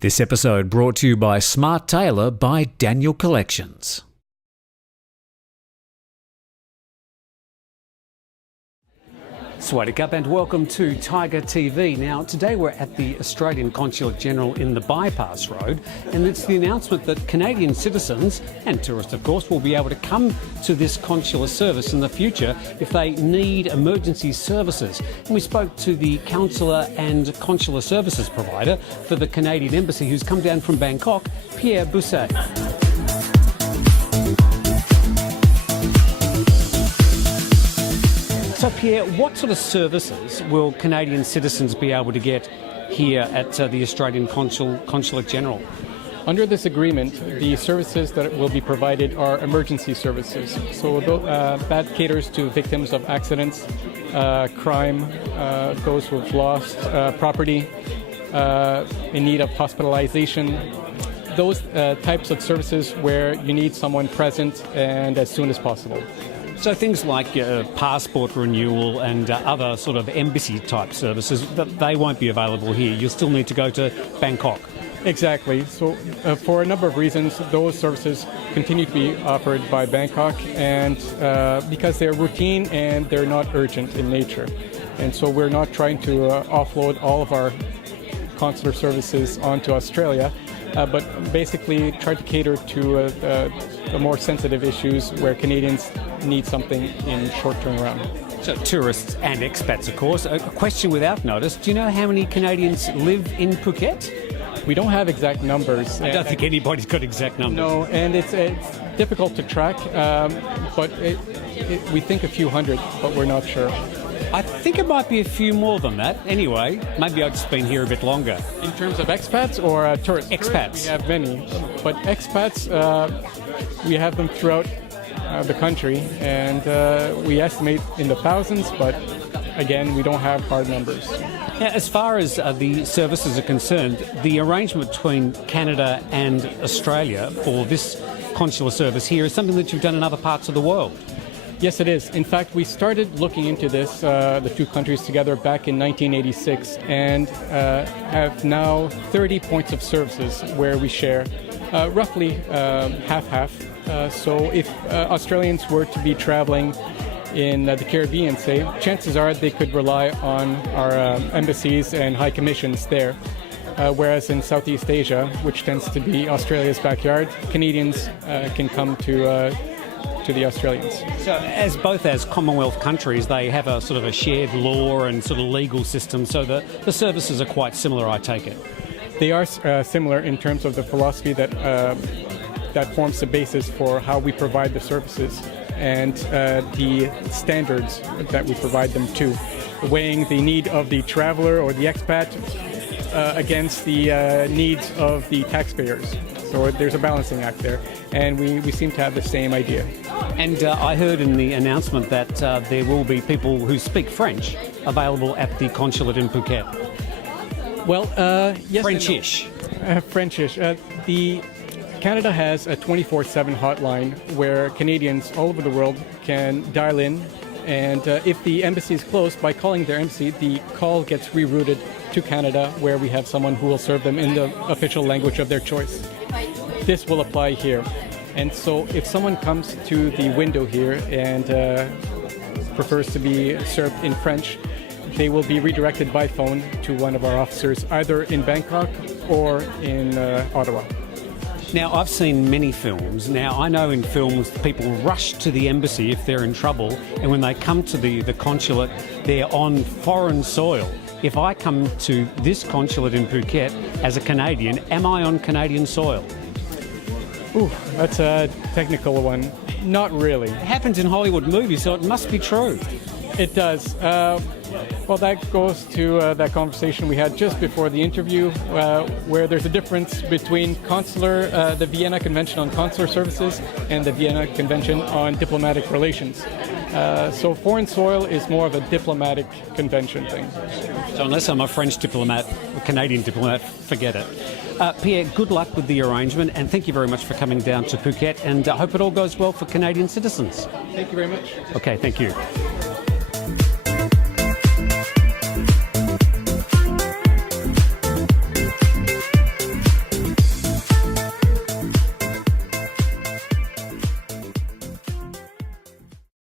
This episode brought to you by Smart Tailor by Daniel Collections. Swadikap and welcome to Thaiger TV. Now, today we're at the Australian Consulate General in the Bypass Road, and it's the announcement that Canadian citizens, and tourists of course, will be able to come to this consular service in the future if they need emergency services. And we spoke to the counsellor and consular services provider for the Canadian Embassy, who's come down from Bangkok, Pierre Bousset. So Pierre, what sort of services will Canadian citizens be able to get here at the Australian Consulate General? Under this agreement, the services that will be provided are emergency services. So that caters to victims of accidents, crime, those who have lost property, in need of hospitalization. Those types of services where you need someone present and as soon as possible. So things like passport renewal and other sort of embassy-type services, they won't be available here. You'll still need to go to Bangkok. Exactly. So for a number of reasons, those services continue to be offered by Bangkok, and because they're routine and they're not urgent in nature. And so we're not trying to offload all of our consular services onto Australia, but basically try to cater to the more sensitive issues where Canadians need something in short turnaround. So tourists and expats, of course. A question without notice, do you know how many Canadians live in Phuket? We don't have exact numbers. I don't think anybody's got exact numbers. No, and it's difficult to track, but we think a few hundred, but we're not sure. I think it might be a few more than that. Anyway, maybe I've just been here a bit longer. In terms of expats or tourists? Expats. We have many, but expats, we have them throughout the country, and we estimate in the thousands, but again, we don't have hard numbers. Now, as far as the services are concerned, the arrangement between Canada and Australia for this consular service here is something that you've done in other parts of the world. Yes, it is. In fact, we started looking into this, the two countries together, back in 1986, and have now 30 points of services where we share roughly half-half. So if Australians were to be traveling in the Caribbean, say, chances are they could rely on our embassies and high commissions there. Whereas in Southeast Asia, which tends to be Australia's backyard, Canadians can come to the Australians. So as Commonwealth countries, they have a sort of a shared law and sort of legal system, so the services are quite similar, I take it. They are similar in terms of the philosophy that forms the basis for how we provide the services and the standards that we provide them to, weighing the need of the traveler or the expat against the needs of the taxpayers. So there's a balancing act there, and we seem to have the same idea. And I heard in the announcement that there will be people who speak French available at the consulate in Phuket. Well, yes. Frenchish. Frenchish. Canada has a 24/7 hotline where Canadians all over the world can dial in, and if the embassy is closed, by calling their embassy, the call gets rerouted to Canada, where we have someone who will serve them in the official language of their choice. This will apply here. And so if someone comes to the window here and prefers to be served in French, they will be redirected by phone to one of our officers, either in Bangkok or in Ottawa. Now, I've seen many films. Now, I know in films people rush to the embassy if they're in trouble, and when they come to the consulate, they're on foreign soil. If I come to this consulate in Phuket as a Canadian, am I on Canadian soil? Ooh, that's a technical one. Not really. It happens in Hollywood movies, so it must be true. It does. Well, that goes to that conversation we had just before the interview, where there's a difference between the Vienna Convention on Consular Services and the Vienna Convention on Diplomatic Relations. So foreign soil is more of a diplomatic convention thing. So unless I'm a French diplomat, a Canadian diplomat, forget it. Pierre, good luck with the arrangement, and thank you very much for coming down to Phuket, and I hope it all goes well for Canadian citizens. Thank you very much. Okay, thank you.